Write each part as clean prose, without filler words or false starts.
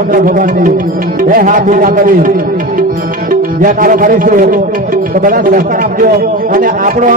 રામચંદ્ર ભગવાનની બે હાથ ઊંચા કરી જયકારો કરીશું તો બધા સહકાર આપજો અને આપણો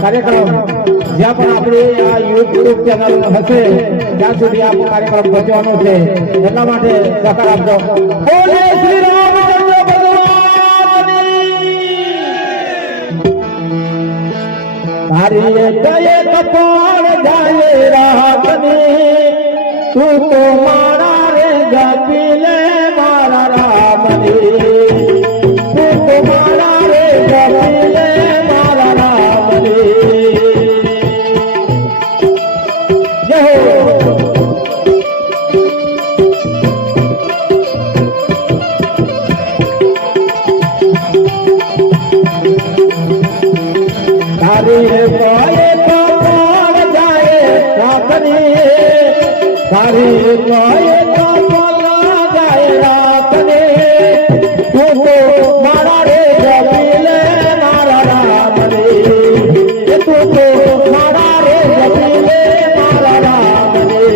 કાર્યક્રમ જ્યાં પણ આપણી આ યુટ્યુબ ચેનલ હશે ત્યાં સુધી આ કાર્યક્રમ પહોંચવાનો છે એટલા માટે સહકાર આપજો. બોલે શ્રી રામચંદ્ર ભગવાનની તારી જય કપાળ જાય રાતની તું તો મારા રે જપી લે મારા રામની તું તો મારા રે જપી લે મારા રામની જય હો. તારી કોય કપાળ જાય રાતની તારી કોય કપાળ જાય રાતની તું તો મારા રે જપી લે મારા રામની તું તો મારા રે જપી લે મારા રામની.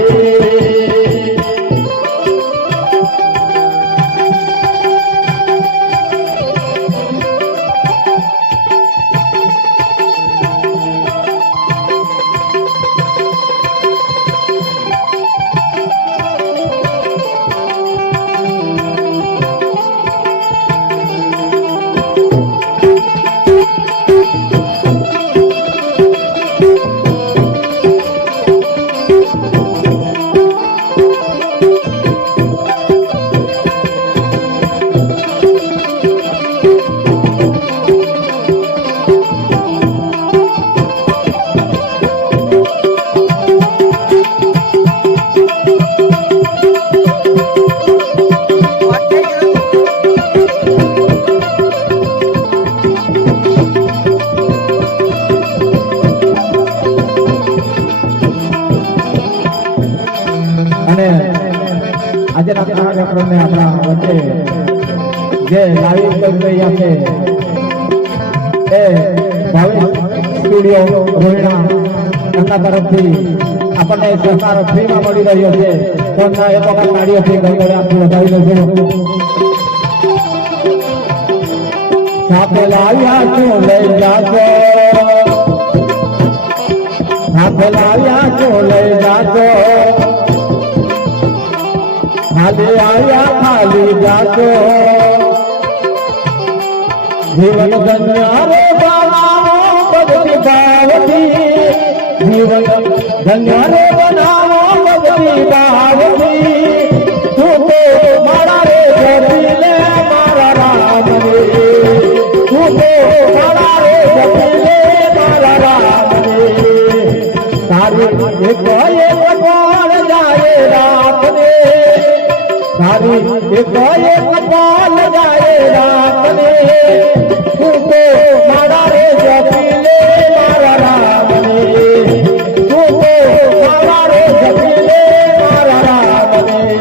અને આજે રાત્રિના કાર્યક્રમને આપણા વચ્ચે જે લાઈવ કરી રહ્યા છે એ ભાવિક સ્ટુડિયો રોહિણા એમના તરફથી આપણને સહકાર ફ્રીમાં મળી રહ્યો છે તો એમના એ વખત નાડીઓથી ગઈ આપતું વધાવી લેજો. સાથે લાવ્યા છું લઈ જાશો સાથે લાવ્યા છું લઈ જાશો ખાલી આવ્યા ખાલી જાશો જીવન ધન્ય રે બનાવો બદલી ભાવથી જીવન ધન્ય રે બનાવો બદલી ભાવથી તું તો મારા રે જપી લે મારા રામની તું તો મારા રે જપી લે મારા રામની. તારી એક કપાળ જાય રાતને તારી એક કપાળ જાય રાતને તું તો મારા રે જપી લે મારા રામની તું તો મારા રે જપી લે મારા રામની.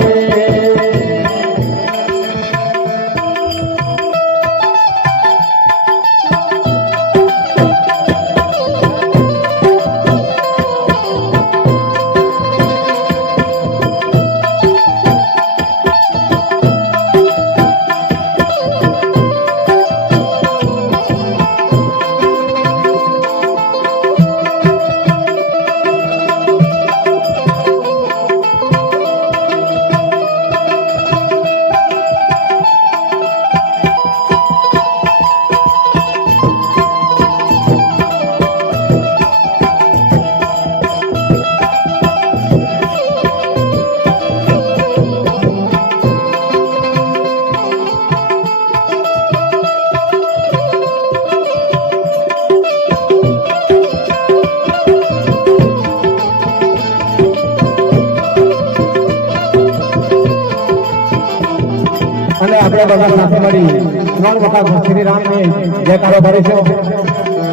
અને આપણે બધા સાથે મળી 3 વખત શ્રી રામની જયકારો કરીશું.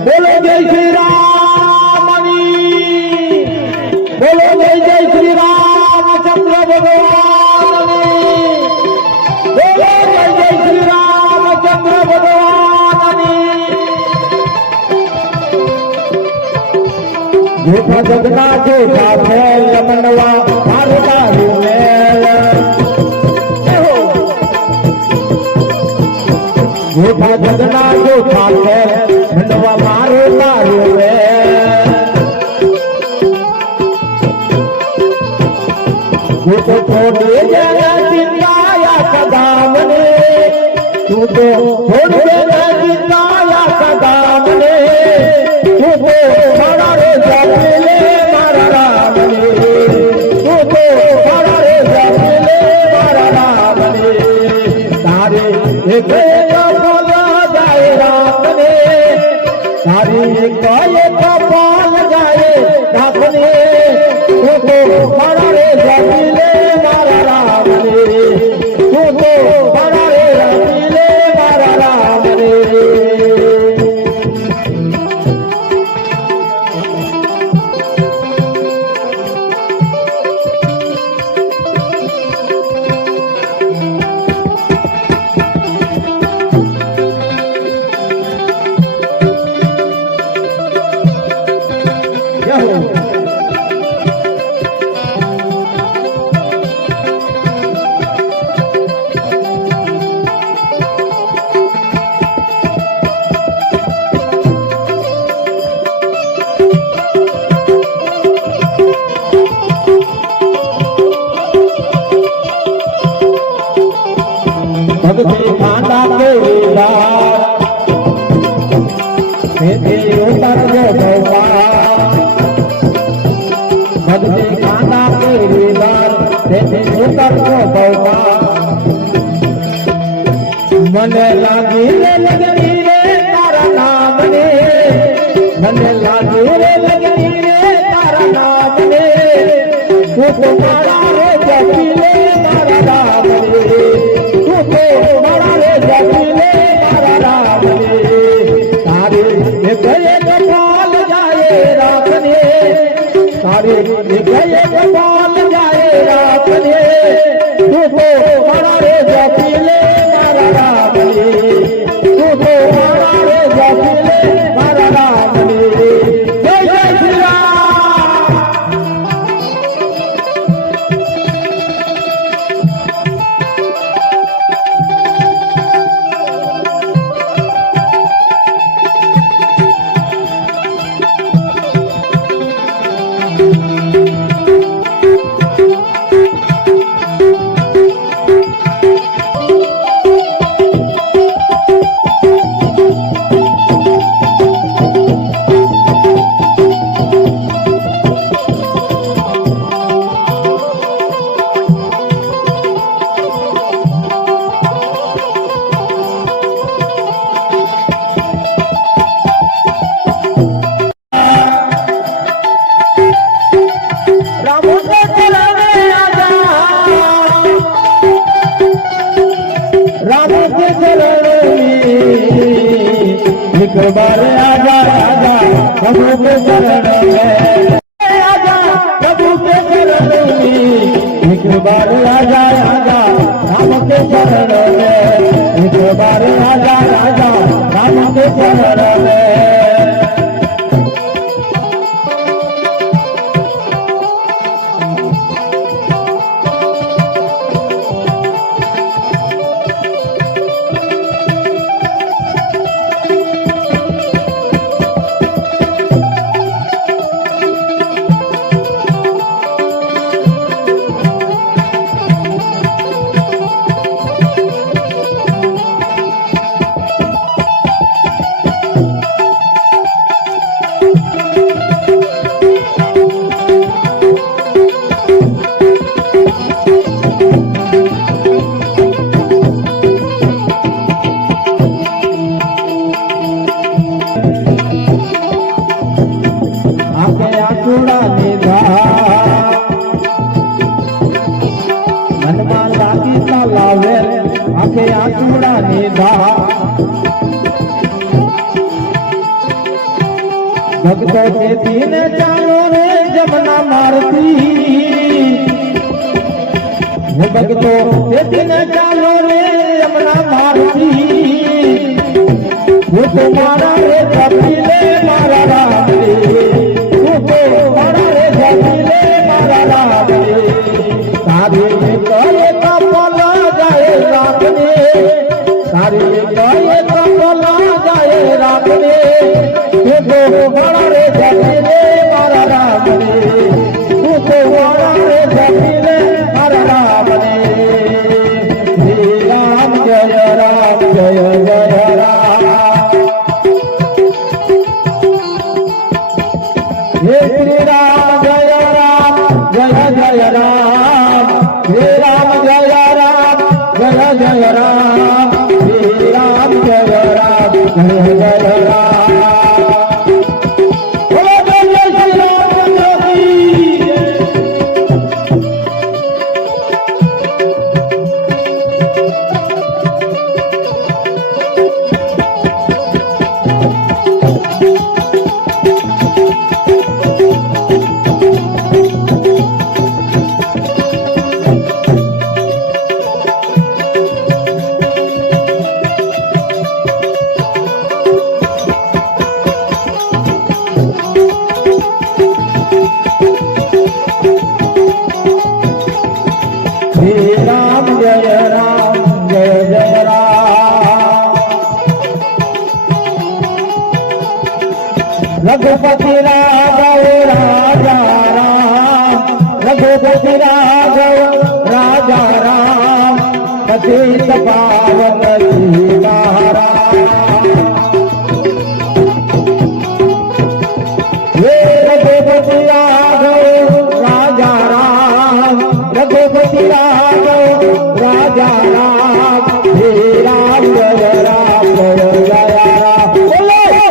બોલો જય શ્રી રામની બોલો જય શ્રી રામચંદ્ર ભગવાનની બોલો જય શ્રી રામચંદ્ર ભગવાનની. જૂઠા જગના જૂઠા ફેલ મનવા ભારતા મેલ गोठा जगना गोठा खेल मंडवा मारो मारो रे गोठो छोड़े जरा चिंताया कदम ने तू तो छोड़ देना चिंताया कदम ने तू तो बड़ा रे जपले मारा राम ने तू तो बड़ा रे जपले मारा राम ने तारे एक बोला जाए राम ने तारे एक बोल जाए राम ने तू तो बड़ा रे जपले मारा राम ने तू तो बड़ा रे जपले मारा राम ने भक्ति खाना के उतर जो भगवा भक्ति खाना के उतर जो भगवा मन लागी रे लगनी रे तारा नाम ने मन लागी रे लगनी रे तारा नाम ने तू तुम्हारा रे जपीले मारा नाम ने बड़ा रे जपीले मारा राम ने तारे गए गोपाल जाए रात ने तारे गए गोपाल जाए रात ने तू तो बड़ा रे जपीले मारा राम ने तू तो बड़ा रे जपीले मारा राम ने जय जय श्री राम। एक बार आजा आजा प्रभु के शरण में आजा प्रभु के शरण में एक बार आजा आजा राम के शरण में एक बार आजा आजा राम के शरण में आंखे आंसुड़ा निभा भक्तों के तीन चालों रे जमुना मारती भक्तों के तीन चालों रे जमुना मारती वो तुम्हारा रे जपीले मारा राम रे वो तुम्हारा रे जपीले मारा राम रे सारे कहे का बोला जाए राम ने सारे कहे શ્રી રામ જય રામ જય જય રામ રઘુપતિ રાઘવ રાજા રામ રઘુપતિ રાઘવ રાજા રામ પતિત પાવન સીતારામ रघुपति राघव राजा राम रघुपति राघव राजा राम श्री राम जय राम जय जय राम श्री राम जय राम जय जय राम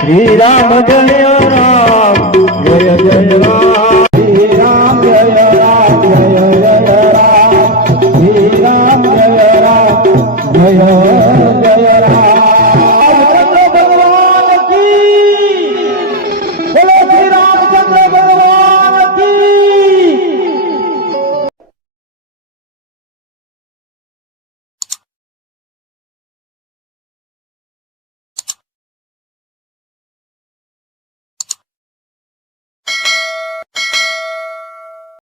श्री राम जय राम जय जय